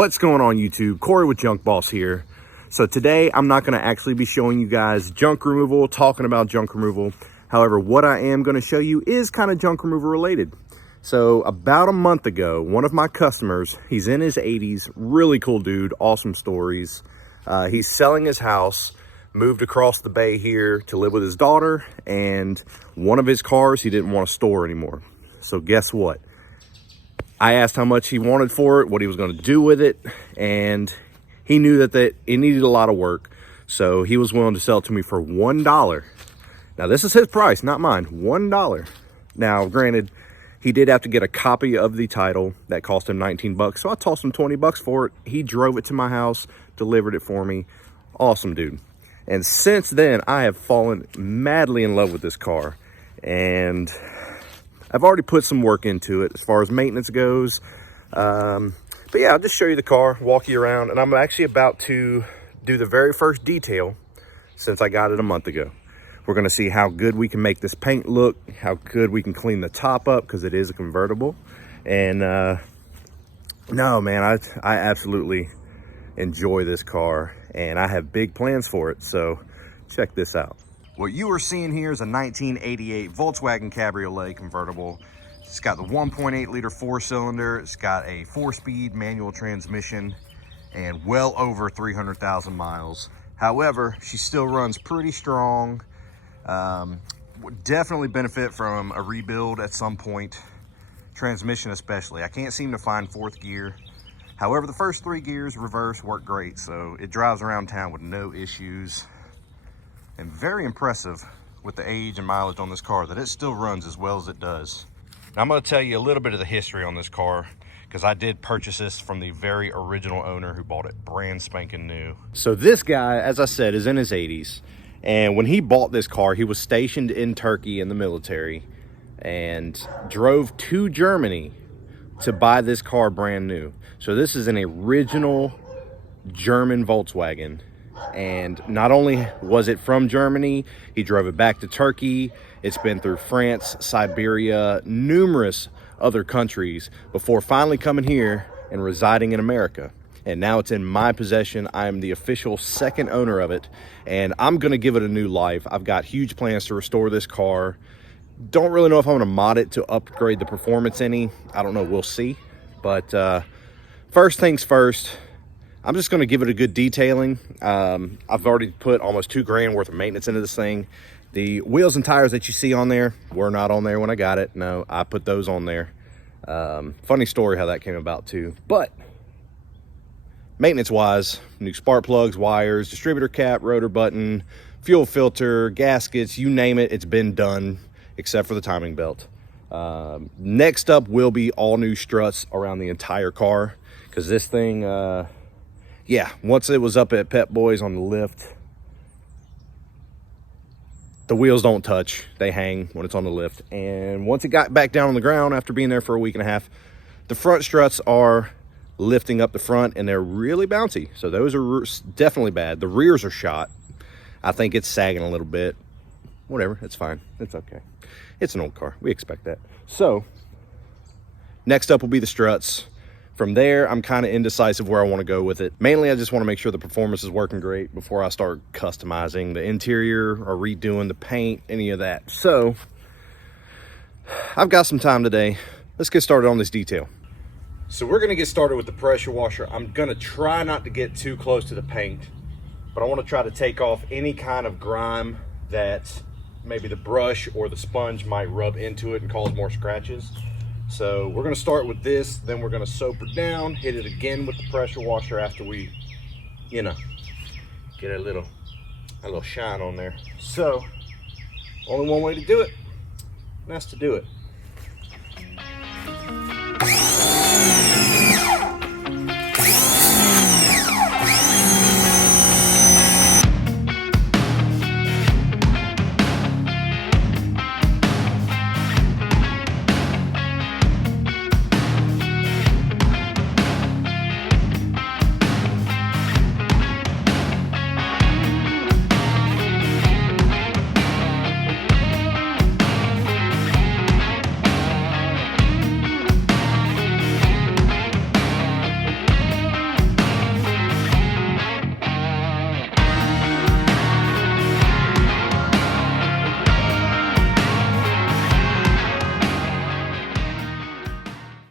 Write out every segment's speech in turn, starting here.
What's going on YouTube? Corey with Junk Boss here. So today I'm not going to actually be showing you guys junk removal, talking about junk removal. However, what I am going to show you is kind of junk removal related. So about a month ago, one of my customers, he's in his 80s, really cool dude, awesome stories. He's selling his house, moved across the bay here to live with his daughter, and one of his cars he didn't want to store anymore. So guess what? I asked how much he wanted for it, what he was going to do with it, and he knew that it needed a lot of work. So he was willing to sell it to me for $1. Now this is his price, not mine, $1. Now granted, he did have to get a copy of the title that cost him 19 bucks. So I tossed him 20 bucks for it. He drove it to my house, delivered it for me. Awesome dude. And since then, I have fallen madly in love with this car. And I've already put some work into it as far as maintenance goes. But yeah, I'll just show you the car, walk you around, and I'm actually about to do the very first detail since I got it a month ago. We're gonna see how good we can make this paint look, how good we can clean the top up, because it is a convertible. And no, man, I absolutely enjoy this car, and I have big plans for it, so check this out. What you are seeing here is a 1988 Volkswagen Cabriolet convertible. It's got the 1.8 liter 4-cylinder. It's got a 4-speed manual transmission and well over 300,000 miles. However, she still runs pretty strong. Would definitely benefit from a rebuild at some point. Transmission especially. I can't seem to find 4th gear. However, the first 3 gears, reverse, work great. So it drives around town with no issues. And very impressive with the age and mileage on this car that it still runs as well as it does. Now I'm going to tell you a little bit of the history on this car because I did purchase this from the very original owner who bought it brand spanking new. So this guy, as I said, is in his 80s. And when he bought this car, he was stationed in Turkey in the military and drove to Germany to buy this car brand new. So this is an original German Volkswagen. And not only was it from Germany, he drove it back to Turkey. It's been through France, Siberia, numerous other countries before finally coming here and residing in America. And now it's in my possession. I'm the official second owner of it, and I'm gonna give it a new life. I've got huge plans to restore this car. Don't really know if I'm gonna mod it to upgrade the performance any. I don't know, we'll see. But first things first, I'm just gonna give it a good detailing. I've already put almost $2 grand worth of maintenance into this thing. The wheels and tires that you see on there were not on there when I got it. No, I put those on there. Funny story how that came about too. But maintenance wise, new spark plugs, wires, distributor cap, rotor button, fuel filter, gaskets, you name it, it's been done except for the timing belt. Next up will be all new struts around the entire car, because this thing, yeah, once it was up at Pep Boys on the lift, the wheels don't touch, they hang when it's on the lift. And once it got back down on the ground after being there for a week and a half, the front struts are lifting up the front and they're really bouncy. So those are definitely bad. The rears are shot. I think it's sagging a little bit. Whatever, it's fine, it's okay. It's an old car, we expect that. So next up will be the struts. From there, I'm kind of indecisive where I want to go with it. Mainly, I just want to make sure the performance is working great before I start customizing the interior or redoing the paint, any of that. So, I've got some time today. Let's get started on this detail. So we're going to get started with the pressure washer. I'm going to try not to get too close to the paint, but I want to try to take off any kind of grime that maybe the brush or the sponge might rub into it and cause more scratches. So we're gonna start with this, then we're gonna soap it down, hit it again with the pressure washer after we, you know, get a little shine on there. So, only one way to do it, and that's to do it.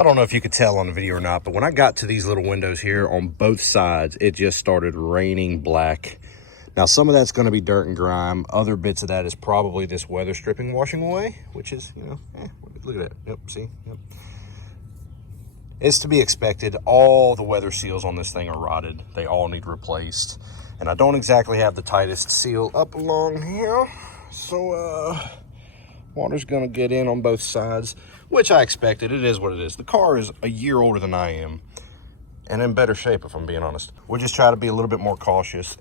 I don't know if you could tell on the video or not, but when I got to these little windows here on both sides, it just started raining black. Now, some of that's going to be dirt and grime. Other bits of that is probably this weather stripping washing away, which is, you know, look at that. Yep, see? Yep. It's to be expected. All the weather seals on this thing are rotted. They all need replaced. And I don't exactly have the tightest seal up along here. So, water's going to get in on both sides, which I expected. It is what it is. The car is a year older than I am, and in better shape, if I'm being honest. We'll just try to be a little bit more cautious,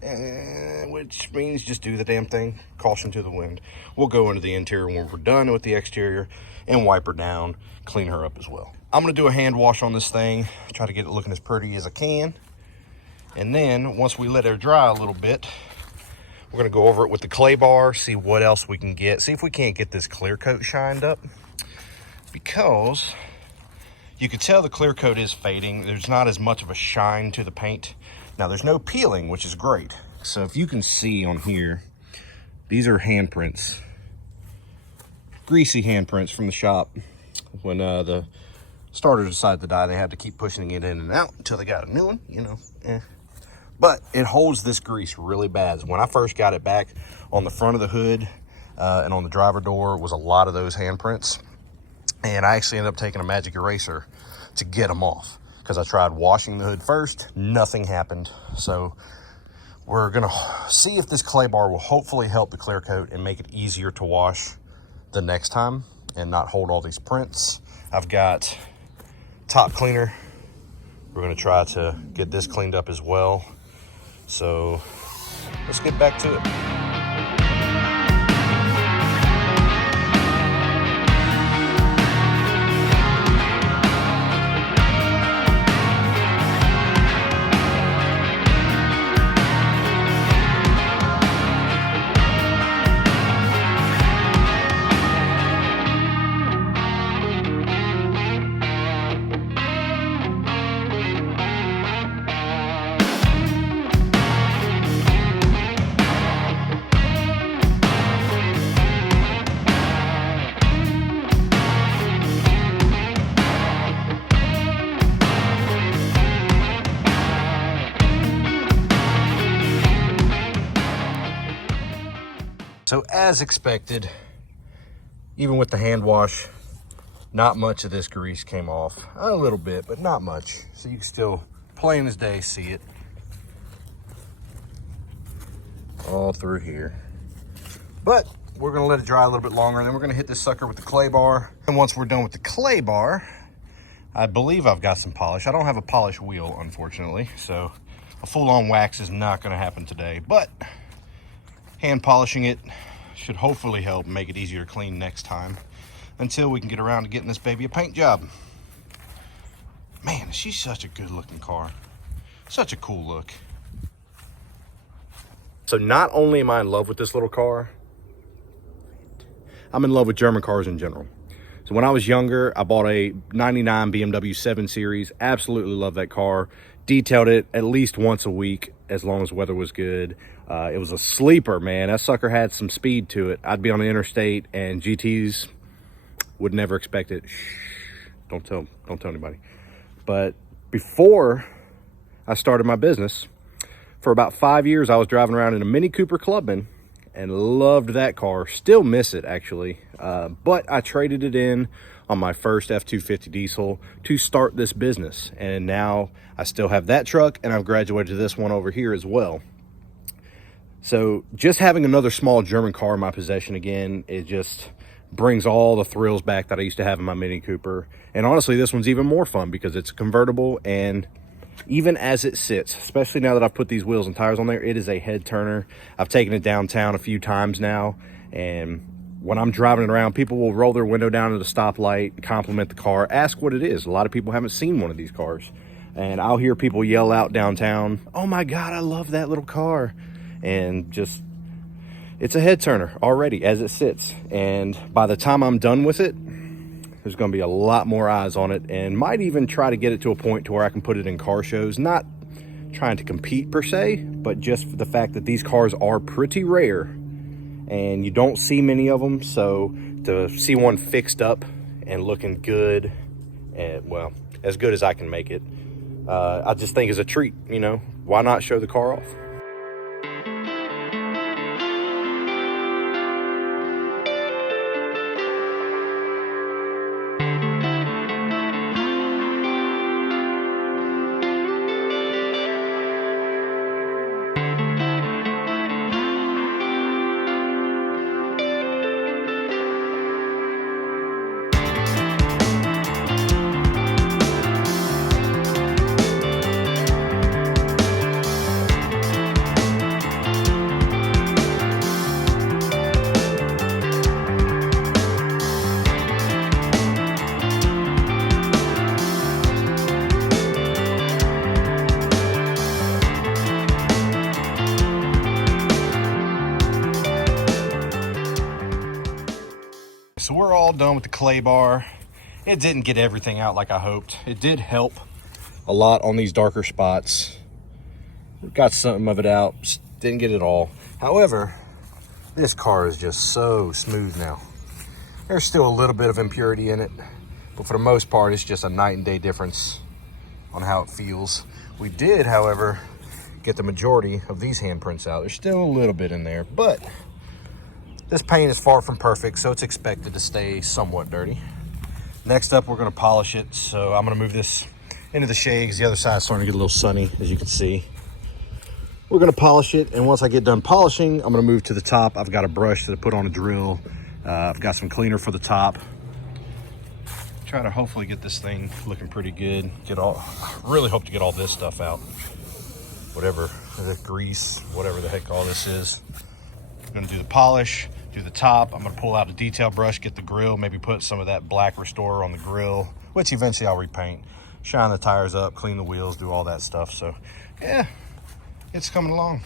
which means just do the damn thing. Caution to the wind. We'll go into the interior when we're done with the exterior and wipe her down, clean her up as well. I'm going to do a hand wash on this thing, try to get it looking as pretty as I can. And then once we let her dry a little bit, we're going to go over it with the clay bar, see what else we can get, see if we can't get this clear coat shined up. Because you can tell the clear coat is fading. There's not as much of a shine to the paint. Now, there's no peeling, which is great. So if you can see on here, these are handprints. Greasy handprints from the shop. When the starter decided to die, they had to keep pushing it in and out until they got a new one, you know. But it holds this grease really bad. When I first got it back, on the front of the hood and on the driver door was a lot of those handprints. And I actually ended up taking a magic eraser to get them off, because I tried washing the hood first. Nothing happened. So we're going to see if this clay bar will hopefully help the clear coat and make it easier to wash the next time and not hold all these prints. I've got top cleaner. We're going to try to get this cleaned up as well. So let's get back to it. So as expected, even with the hand wash, not much of this grease came off. A little bit, but not much. So you can still, plain as day, see it all through here. But we're gonna let it dry a little bit longer, and then we're gonna hit this sucker with the clay bar. And once we're done with the clay bar, I believe I've got some polish. I don't have a polish wheel, unfortunately, so a full-on wax is not gonna happen today, but hand polishing it should hopefully help make it easier to clean next time, until we can get around to getting this baby a paint job. Man, she's such a good looking car. Such a cool look. So not only am I in love with this little car, I'm in love with German cars in general. So when I was younger, I bought a 99 BMW 7 Series. Absolutely love that car. Detailed it at least once a week, as long as the weather was good. It was a sleeper, man. That sucker had some speed to it. I'd be on the interstate, and GTs would never expect it. Shh, don't tell anybody. But before I started my business, for about 5 years, I was driving around in a Mini Cooper Clubman and loved that car. Still miss it, actually. But I traded it in on my first F-250 diesel to start this business. And now I still have that truck, and I've graduated to this one over here as well. So just having another small German car in my possession again, it just brings all the thrills back that I used to have in my Mini Cooper. And honestly, this one's even more fun because it's a convertible, and even as it sits, especially now that I've put these wheels and tires on there, it is a head turner. I've taken it downtown a few times now, and when I'm driving it around, people will roll their window down at a stoplight, compliment the car, ask what it is. A lot of people haven't seen one of these cars, and I'll hear people yell out downtown, "Oh my God, I love that little car." And just, it's a head turner already as it sits. And by the time I'm done with it, there's going to be a lot more eyes on it, and might even try to get it to a point to where I can put it in car shows. Not trying to compete per se, but just for the fact that these cars are pretty rare and you don't see many of them. So to see one fixed up and looking good and well, as good as I can make it. I just think it's a treat, you know, why not show the car off? So we're all done with the clay bar. It didn't get everything out like I hoped. It did help a lot on these darker spots. We got some of it out, didn't get it all. However, this car is just so smooth now. There's still a little bit of impurity in it, but for the most part, it's just a night and day difference on how it feels. We did, however, get the majority of these handprints out. There's still a little bit in there, but this paint is far from perfect, so it's expected to stay somewhat dirty. Next up, we're gonna polish it. So I'm gonna move this into the shades. The other side's starting to get a little sunny, as you can see. We're gonna polish it, and once I get done polishing, I'm gonna move to the top. I've got a brush to put on a drill. I've got some cleaner for the top. Try to hopefully get this thing looking pretty good. Really hope to get all this stuff out. Whatever, the grease, whatever the heck all this is. I'm gonna do the polish, do the top. I'm gonna pull out a detail brush, get the grill, maybe put some of that black restorer on the grill, which eventually I'll repaint. Shine the tires up, clean the wheels, do all that stuff. So yeah, it's coming along.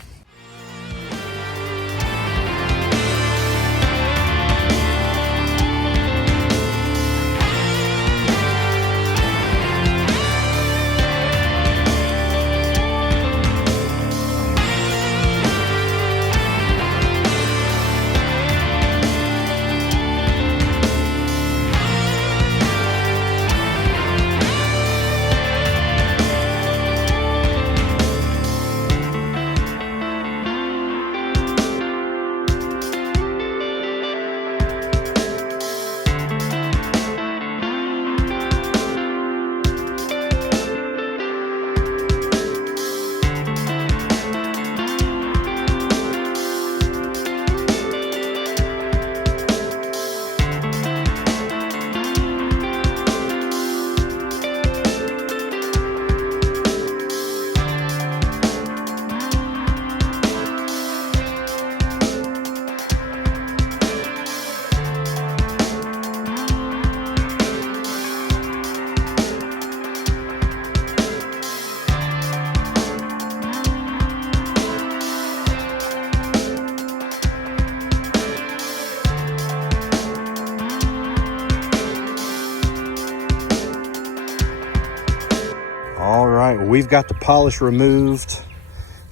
All right, well, we've got the polish removed.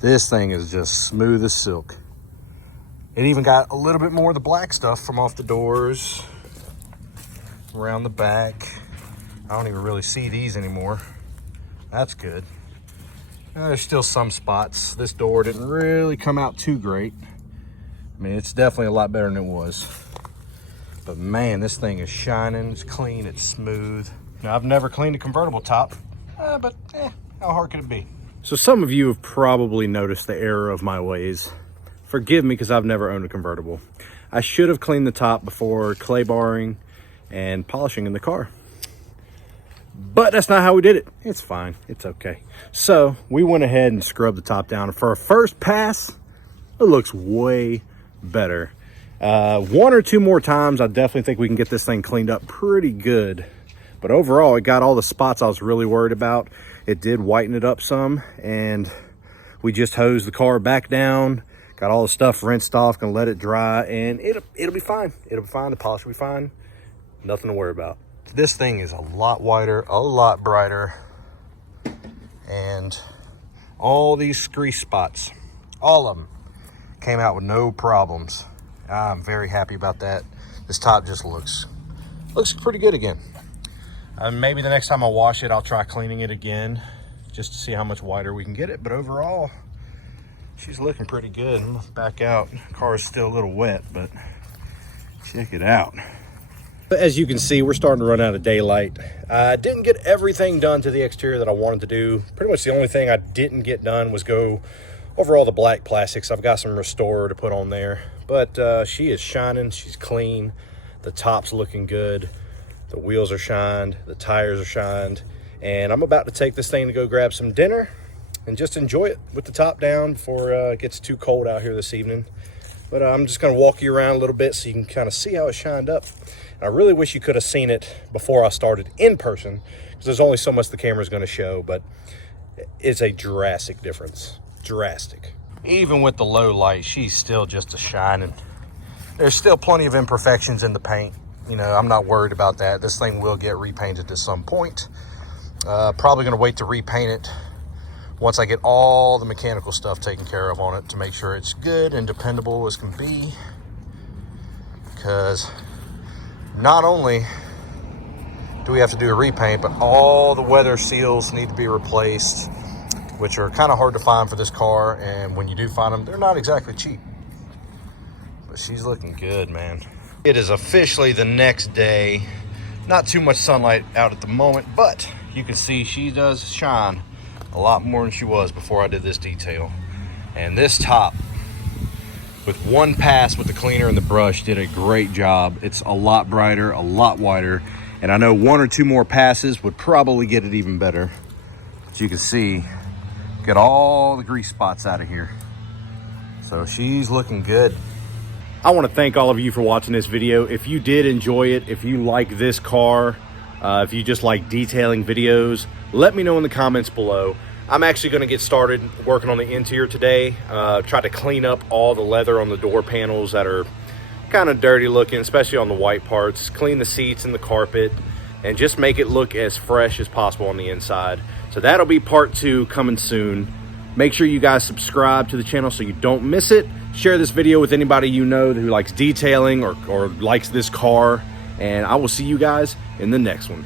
This thing is just smooth as silk. It even got a little bit more of the black stuff from off the doors, around the back. I don't even really see these anymore. That's good. There's still some spots. This door didn't really come out too great. I mean, it's definitely a lot better than it was. But man, this thing is shining, it's clean, it's smooth. Now, I've never cleaned a convertible top, but how hard could it be? So some of you have probably noticed the error of my ways. Forgive me, because I've never owned a convertible. I should have cleaned the top before clay barring and polishing in the car. But that's not how we did it. It's fine, it's okay. So we went ahead and scrubbed the top down. For a first pass, it looks way better. One or two more times, I definitely think we can get this thing cleaned up pretty good. But overall, it got all the spots I was really worried about. It did whiten it up some, and we just hosed the car back down, got all the stuff rinsed off, gonna let it dry, and it'll be fine. It'll be fine, the polish will be fine. Nothing to worry about. This thing is a lot wider, a lot brighter, and all these grease spots, all of them, came out with no problems. I'm very happy about that. This top just looks pretty good again. Maybe the next time I wash it, I'll try cleaning it again just to see how much whiter we can get it. But overall, she's looking pretty good. Let's back out. Car is still a little wet, but check it out. As you can see, we're starting to run out of daylight. I didn't get everything done to the exterior that I wanted to do. Pretty much the only thing I didn't get done was go over all the black plastics. I've got some Restorer to put on there, but she is shining. She's clean. The top's looking good. The wheels are shined. The tires are shined. And I'm about to take this thing to go grab some dinner and just enjoy it with the top down before it gets too cold out here this evening. But I'm just going to walk you around a little bit so you can kind of see how it shined up. And I really wish you could have seen it before I started in person, because there's only so much the camera's going to show, but it's a drastic difference. Drastic. Even with the low light, she's still just a shining. There's still plenty of imperfections in the paint. You know, I'm not worried about that. This thing will get repainted at some point. Probably going to wait to repaint it once I get all the mechanical stuff taken care of on it to make sure it's good and dependable as can be. Because not only do we have to do a repaint, but all the weather seals need to be replaced, which are kind of hard to find for this car. And when you do find them, they're not exactly cheap. But she's looking good, man. It is officially the next day. Not too much sunlight out at the moment, but you can see she does shine a lot more than she was before I did this detail. And this top, with one pass with the cleaner and the brush, did a great job. It's a lot brighter, a lot wider, and I know one or two more passes would probably get it even better. As you can see, get all the grease spots out of here. So she's looking good. I want to thank all of you for watching this video. If you did enjoy it, if you like this car, if you just like detailing videos, let me know in the comments below. I'm actually going to get started working on the interior today. Try to clean up all the leather on the door panels that are kind of dirty looking, especially on the white parts. Clean the seats and the carpet and just make it look as fresh as possible on the inside. So that'll be part 2 coming soon. Make sure you guys subscribe to the channel so you don't miss it. Share this video with anybody you know who likes detailing or likes this car. And I will see you guys in the next one.